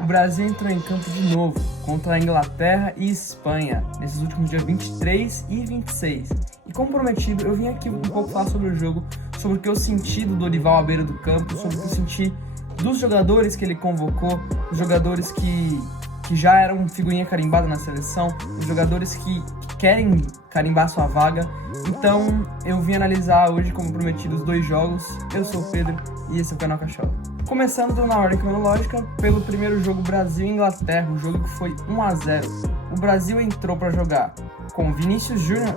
O Brasil entrou em campo de novo contra a Inglaterra e Espanha nesses últimos dias 23 e 26. E como prometido, eu vim aqui um pouco falar sobre o jogo, sobre o que eu senti do Dorival à beira do campo, sobre o que eu senti dos jogadores que ele convocou, os jogadores que já eram figurinha carimbada na seleção, os jogadores que querem carimbar sua vaga. Então eu vim analisar hoje, como prometido, os dois jogos. Eu sou o Pedro e esse é o canal Cachola. Começando na ordem cronológica, pelo primeiro jogo Brasil e Inglaterra, um jogo que foi 1-0. O Brasil entrou para jogar com Vinícius Júnior,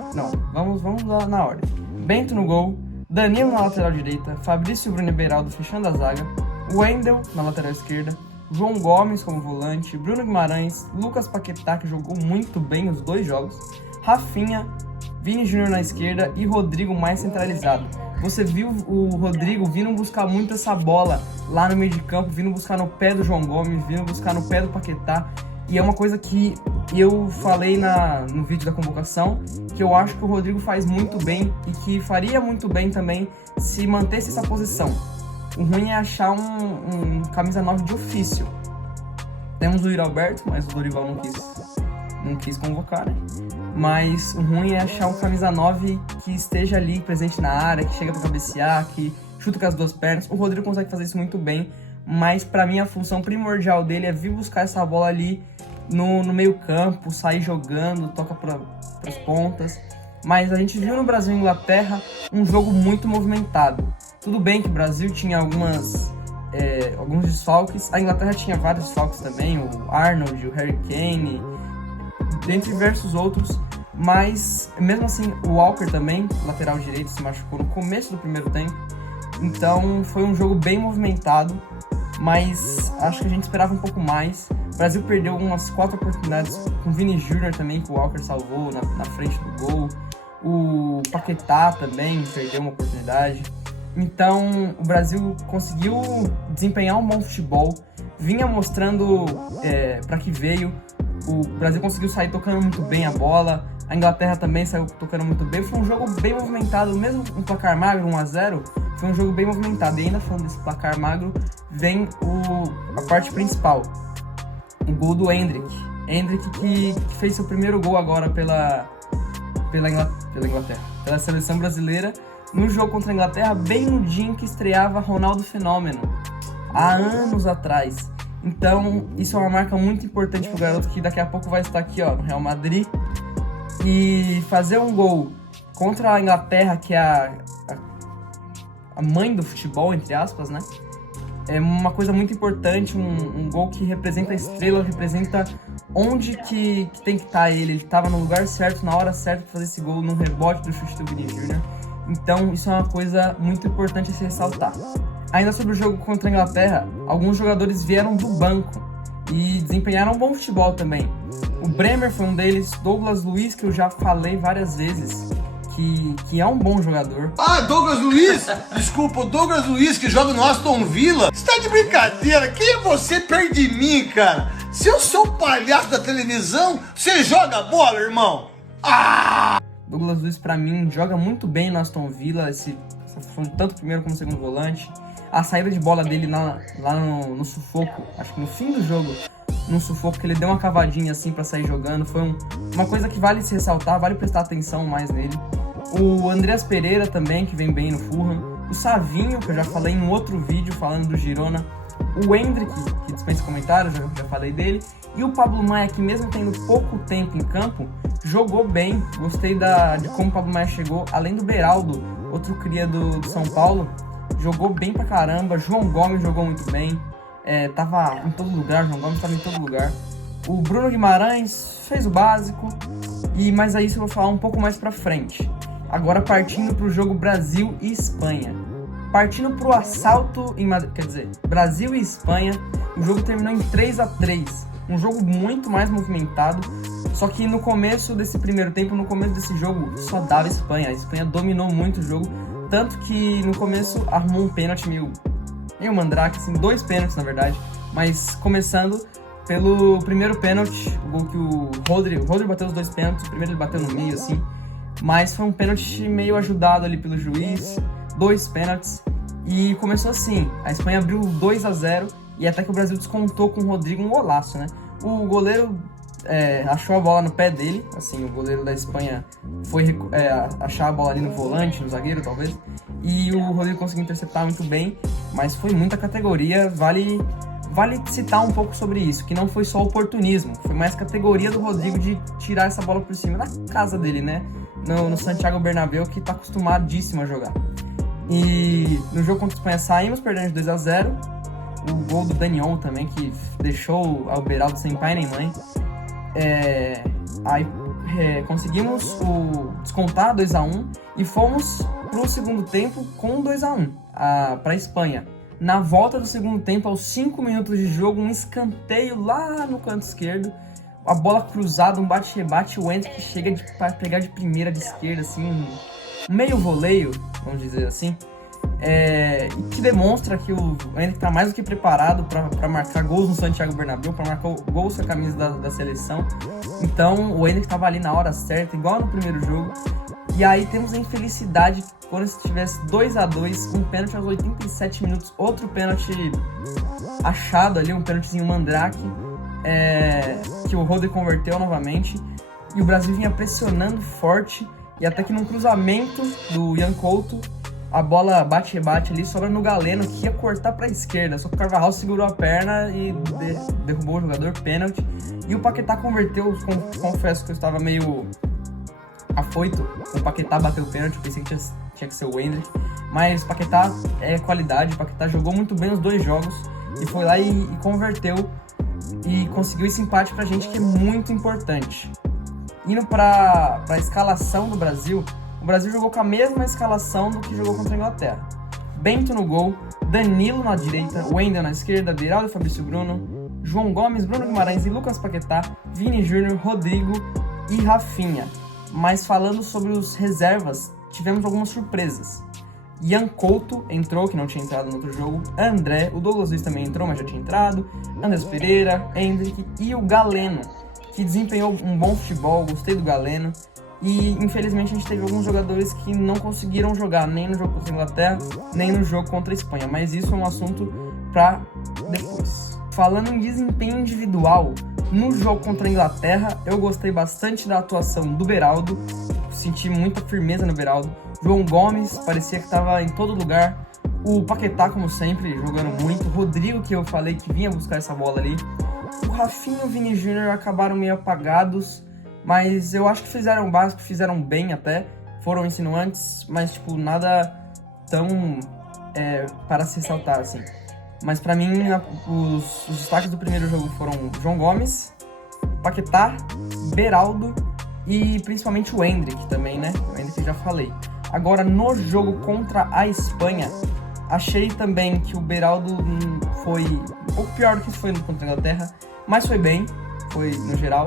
vamos lá na ordem. Bento no gol, Danilo na lateral direita, Fabrício Bruno e Beraldo fechando a zaga, Wendel na lateral esquerda, João Gomes como volante, Bruno Guimarães, Lucas Paquetá, que jogou muito bem os dois jogos, Rafinha, Vini Júnior na esquerda e Rodrigo mais centralizado. Você viu o Rodrigo vindo buscar muito essa bola lá no meio de campo, vindo buscar no pé do João Gomes, vindo buscar no pé do Paquetá. E é uma coisa que eu falei no vídeo da convocação, que eu acho que o Rodrigo faz muito bem e que faria muito bem também se mantesse essa posição. O ruim é achar um camisa 9 de ofício. Temos o Yuri Alberto, mas o Dorival não quis convocar, né? Mas o ruim é achar um camisa 9 que esteja ali presente na área, que chega para cabecear, que chuta com as duas pernas. O Rodrigo consegue fazer isso muito bem, mas para mim a função primordial dele é vir buscar essa bola ali no meio campo, sair jogando, toca para as pontas. Mas a gente viu no Brasil e Inglaterra um jogo muito movimentado. Tudo bem que o Brasil tinha alguns desfalques, a Inglaterra tinha vários desfalques também, o Arnold, o Harry Kane, dentre diversos outros, mas mesmo assim o Walker também, lateral direito, se machucou no começo do primeiro tempo. Então foi um jogo bem movimentado, mas acho que a gente esperava um pouco mais. O Brasil perdeu umas 4 oportunidades com o Vini Júnior também, que o Walker salvou na frente do gol. O Paquetá também perdeu uma oportunidade. Então o Brasil conseguiu desempenhar um bom futebol, vinha mostrando para que veio. O Brasil conseguiu sair tocando muito bem a bola, a Inglaterra também saiu tocando muito bem. Foi um jogo bem movimentado, mesmo um placar magro, 1-0, foi um jogo bem movimentado. E ainda falando desse placar magro, vem a parte principal, o gol do Endrick que fez seu primeiro gol agora pela Inglaterra, pela seleção brasileira, no jogo contra a Inglaterra, bem no dia em que estreava Ronaldo Fenômeno, há anos atrás. Então, isso é uma marca muito importante pro garoto, que daqui a pouco vai estar aqui, no Real Madrid. E fazer um gol contra a Inglaterra, que é a mãe do futebol, entre aspas, né? É uma coisa muito importante, um gol que representa a estrela, representa onde que tem que estar ele. Ele estava no lugar certo, na hora certa para fazer esse gol, no rebote do chute do Vini Júnior. Então, isso é uma coisa muito importante a se ressaltar. Ainda sobre o jogo contra a Inglaterra, alguns jogadores vieram do banco e desempenharam um bom futebol também. O Bremer foi um deles, Douglas Luiz, que eu já falei várias vezes, que é um bom jogador. Ah, Douglas Luiz? Desculpa, o Douglas Luiz que joga no Aston Villa? Você tá de brincadeira? Quem é você perto de mim, cara? Se eu sou o palhaço da televisão, você joga bola, irmão? Douglas Luiz, pra mim, joga muito bem no Aston Villa, tanto primeiro como segundo volante. A saída de bola dele lá no sufoco, acho que no fim do jogo, no sufoco, que ele deu uma cavadinha assim pra sair jogando, foi uma coisa que vale se ressaltar, vale prestar atenção mais nele. O Andreas Pereira também, que vem bem no Fulham. O Savinho, que eu já falei em um outro vídeo falando do Girona. O Endrick, que dispensa comentários, já falei dele. E o Pablo Maia, que mesmo tendo pouco tempo em campo, jogou bem. Gostei de como o Pablo Maia chegou, além do Beraldo, outro cria do São Paulo. Jogou bem pra caramba. João Gomes jogou muito bem. Tava em todo lugar, João Gomes tava em todo lugar. O Bruno Guimarães fez o básico. Mas aí isso eu vou falar um pouco mais pra frente. Agora partindo pro jogo Brasil e Espanha. Partindo pro assalto em Madrid, quer dizer, Brasil e Espanha, o jogo terminou em 3-3. Um jogo muito mais movimentado. Só que no começo desse primeiro tempo, no começo desse jogo, só dava Espanha. A Espanha dominou muito o jogo. Tanto que no começo arrumou um pênalti meio mandrake, assim, 2 pênaltis na verdade. Mas começando pelo primeiro pênalti, o gol que o Rodrigo bateu os 2 pênaltis. O primeiro ele bateu no meio, assim. Mas foi um pênalti meio ajudado ali pelo juiz. 2 pênaltis. E começou assim, a Espanha abriu 2-0 e até que o Brasil descontou com o Rodrigo um golaço, né? O goleiro achou a bola no pé dele, assim, o goleiro da Espanha foi achar a bola ali no volante, no zagueiro talvez, e o Rodrigo conseguiu interceptar muito bem, mas foi muita categoria. Vale citar um pouco sobre isso, que não foi só oportunismo, foi mais categoria do Rodrigo de tirar essa bola por cima da casa dele, né? No Santiago Bernabéu, que tá acostumadíssimo a jogar. E no jogo contra a Espanha saímos perdendo de 2-0, o gol do Daniel também, que deixou o Beraldo sem pai nem mãe. Aí conseguimos descontar 2-1 e fomos pro segundo tempo com 2-1 para a Espanha. Na volta do segundo tempo, aos 5 minutos de jogo, um escanteio lá no canto esquerdo, a bola cruzada, um bate-rebate, o Endrick chega para pegar de primeira de esquerda, assim, meio voleio, vamos dizer assim, que demonstra que o Endrick está mais do que preparado para marcar gols no Santiago Bernabéu, para marcar gols com a camisa da seleção. Então o Endrick estava ali na hora certa, igual no primeiro jogo. E aí temos a infelicidade quando se tivesse 2-2, um pênalti aos 87 minutos, outro pênalti achado ali, um pênaltizinho mandrake, que o Rodrigo converteu novamente, e o Brasil vinha pressionando forte, e até que num cruzamento do Ian Couto, a bola bate-rebate ali, sobra no Galeno, que ia cortar para a esquerda, só que o Carvajal segurou a perna e derrubou o jogador, pênalti, e o Paquetá converteu. Confesso que eu estava meio afoito, o Paquetá bateu o pênalti, pensei que tinha que ser o Endrick, mas o Paquetá é qualidade, o Paquetá jogou muito bem os 2 jogos, e foi lá e converteu, e conseguiu esse empate pra gente, que é muito importante. Indo pra escalação do Brasil, o Brasil jogou com a mesma escalação do que jogou contra a Inglaterra. Bento no gol, Danilo na direita, Wendel na esquerda, Beraldo e Fabrício Bruno, João Gomes, Bruno Guimarães e Lucas Paquetá, Vini Júnior, Rodrigo e Rafinha. Mas falando sobre os reservas, tivemos algumas surpresas. Ian Couto entrou, que não tinha entrado no outro jogo, André, o Douglas Luiz também entrou, mas já tinha entrado, Andrés Pereira, Endrick e o Galeno, que desempenhou um bom futebol, gostei do Galeno. E infelizmente a gente teve alguns jogadores que não conseguiram jogar nem no jogo contra a Inglaterra, nem no jogo contra a Espanha, mas isso é um assunto para depois. Falando em desempenho individual, no jogo contra a Inglaterra eu gostei bastante da atuação do Beraldo, senti muita firmeza no Beraldo. João Gomes parecia que estava em todo lugar, o Paquetá como sempre jogando muito, Rodrigo, que eu falei que vinha buscar essa bola ali, o Rafinha e o Vini Júnior acabaram meio apagados, mas eu acho que fizeram o básico, fizeram bem até, foram insinuantes, mas tipo, nada tão para se ressaltar assim. Mas pra mim, os destaques do primeiro jogo foram João Gomes, Paquetá, Beraldo e principalmente o Endrick também, né? O Endrick eu já falei. Agora, no jogo contra a Espanha, achei também que o Beraldo foi um pouco pior do que foi contra a Inglaterra, mas foi bem, foi no geral.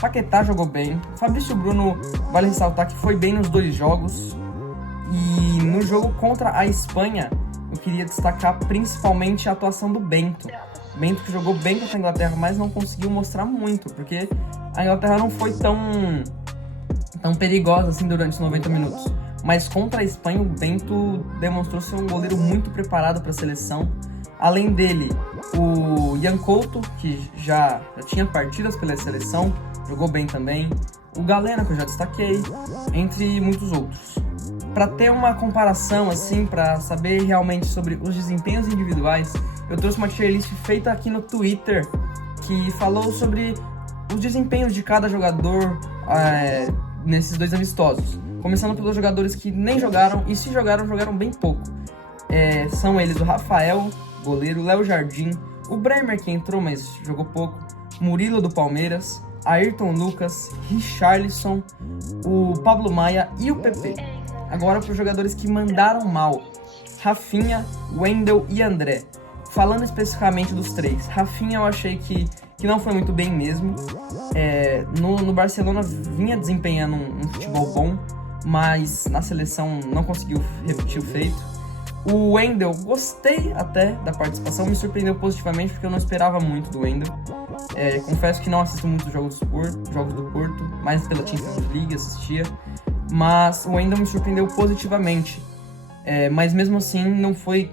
Paquetá jogou bem. Fabrício Bruno, vale ressaltar que foi bem nos 2 jogos. E no jogo contra a Espanha, eu queria destacar principalmente a atuação do Bento. Bento que jogou bem contra a Inglaterra, mas não conseguiu mostrar muito, porque a Inglaterra não foi tão perigosa assim durante os 90 minutos. Mas contra a Espanha, o Bento demonstrou ser um goleiro muito preparado para a seleção. Além dele, o Ian Couto, que já tinha partidas pela seleção, jogou bem também. O Galeno, que eu já destaquei, entre muitos outros. Para ter uma comparação, assim, para saber realmente sobre os desempenhos individuais, eu trouxe uma tier list feita aqui no Twitter, que falou sobre os desempenhos de cada jogador nesses 2 amistosos. Começando pelos jogadores que nem jogaram, e se jogaram, jogaram bem pouco. São eles o Rafael, goleiro, Léo Jardim, o Bremer, que entrou, mas jogou pouco, Murilo do Palmeiras, Ayrton Lucas, Richarlison, o Pablo Maia e o PP. Agora para os jogadores que mandaram mal, Rafinha, Wendel e André. Falando especificamente dos 3, Rafinha eu achei que não foi muito bem mesmo. No Barcelona vinha desempenhando um futebol bom, mas na seleção não conseguiu repetir o feito. O Wendel, gostei até da participação, me surpreendeu positivamente porque eu não esperava muito do Wendel. Confesso que não assisto muitos jogos do Porto, mais pela Champions League assistia, mas o Wendel me surpreendeu positivamente. Mas mesmo assim não foi,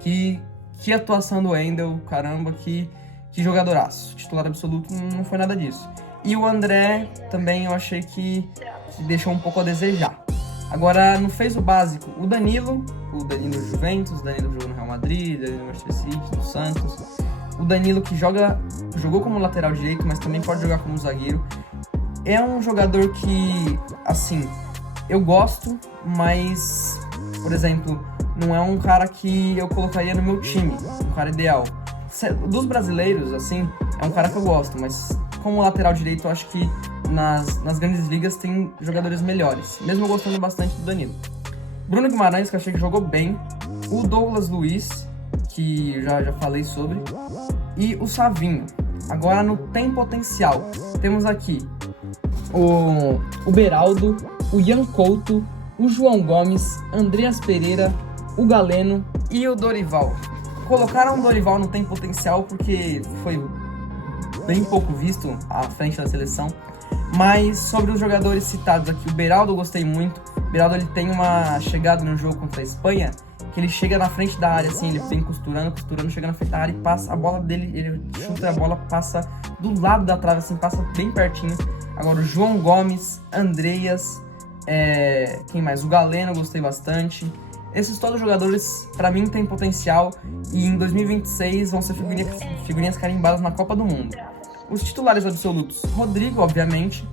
que que atuação do Wendel, caramba, que jogadoraço. Titular absoluto não foi nada disso. E o André também eu achei que deixou um pouco a desejar. Agora, não fez o básico. O Danilo do Juventus, o Danilo jogou no Real Madrid, o Danilo no Manchester City, no Santos. O Danilo que jogou como lateral direito, mas também pode jogar como zagueiro. É um jogador que, assim, eu gosto, mas, por exemplo, não é um cara que eu colocaria no meu time, um cara ideal. Dos brasileiros, assim, é um cara que eu gosto, mas como lateral direito, eu acho que nas grandes ligas tem jogadores melhores, mesmo eu gostando bastante do Danilo. Bruno Guimarães, que eu achei que jogou bem. O Douglas Luiz, que já falei sobre. E o Savinho. Agora no Tem Potencial, temos aqui o Beraldo, o Ian Couto, o João Gomes, Andreas Pereira, o Galeno e o Dorival. Colocaram o Dorival no Tem Potencial porque foi bem pouco visto à frente da seleção. Mas sobre os jogadores citados aqui, o Beraldo eu gostei muito. O Beraldo ele tem uma chegada no jogo contra a Espanha, que ele chega na frente da área, assim, ele vem costurando, chega na frente da área e passa a bola dele, ele chuta a bola, passa do lado da trave, assim, passa bem pertinho. Agora o João Gomes, Andreas, quem mais? O Galeno eu gostei bastante. Esses todos os jogadores, pra mim, têm potencial e em 2026 vão ser figurinhas carimbadas na Copa do Mundo. Os titulares absolutos, Rodrigo, obviamente,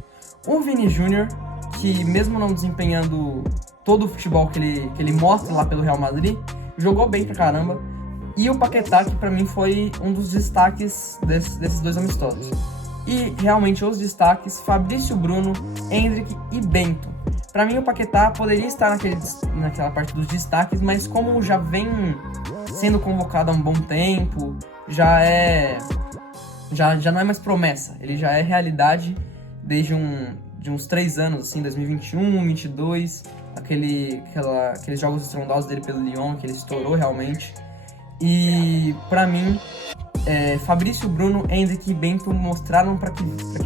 o Vini Júnior, que mesmo não desempenhando todo o futebol que ele mostra lá pelo Real Madrid, jogou bem pra caramba, e o Paquetá, que pra mim foi um dos destaques desses dois amistosos. E realmente os destaques, Fabrício Bruno, Endrick e Bento. Pra mim o Paquetá poderia estar naquela parte dos destaques, mas como já vem sendo convocado há um bom tempo, já não é mais promessa, ele já é realidade desde uns 3 anos, assim, 2021, 2022, aqueles jogos estrondosos dele pelo Lyon, que ele estourou realmente. E pra mim, Fabrício Bruno, Endrick e Bento mostraram pra que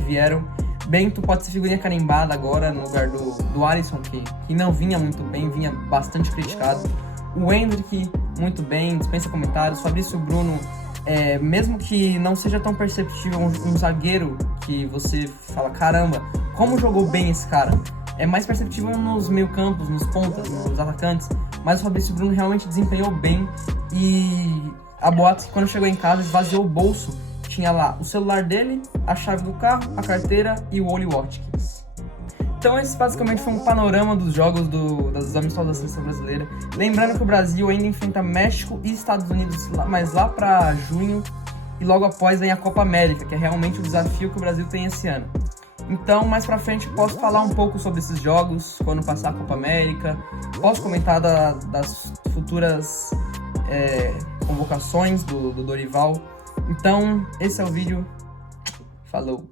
vieram. Bento pode ser figurinha carimbada agora no lugar do Alisson, que não vinha muito bem, vinha bastante criticado. O Endrick, muito bem, dispensa comentários. Fabrício Bruno, mesmo que não seja tão perceptível, um zagueiro que você fala, caramba, como jogou bem esse cara. É mais perceptível nos meio-campos, nos pontas, nos atacantes, mas o Fabrício Bruno realmente desempenhou bem. E a boatos que quando chegou em casa esvaziou o bolso, tinha lá o celular dele, a chave do carro, a carteira e o Oli Watkins. Então esse basicamente foi um panorama dos jogos das amistosos da seleção brasileira. Lembrando que o Brasil ainda enfrenta México e Estados Unidos, mas lá para junho, e logo após vem a Copa América, que é realmente o desafio que o Brasil tem esse ano. Então, mais pra frente, posso falar um pouco sobre esses jogos, quando passar a Copa América. Posso comentar das futuras convocações do Dorival. Então, esse é o vídeo. Falou!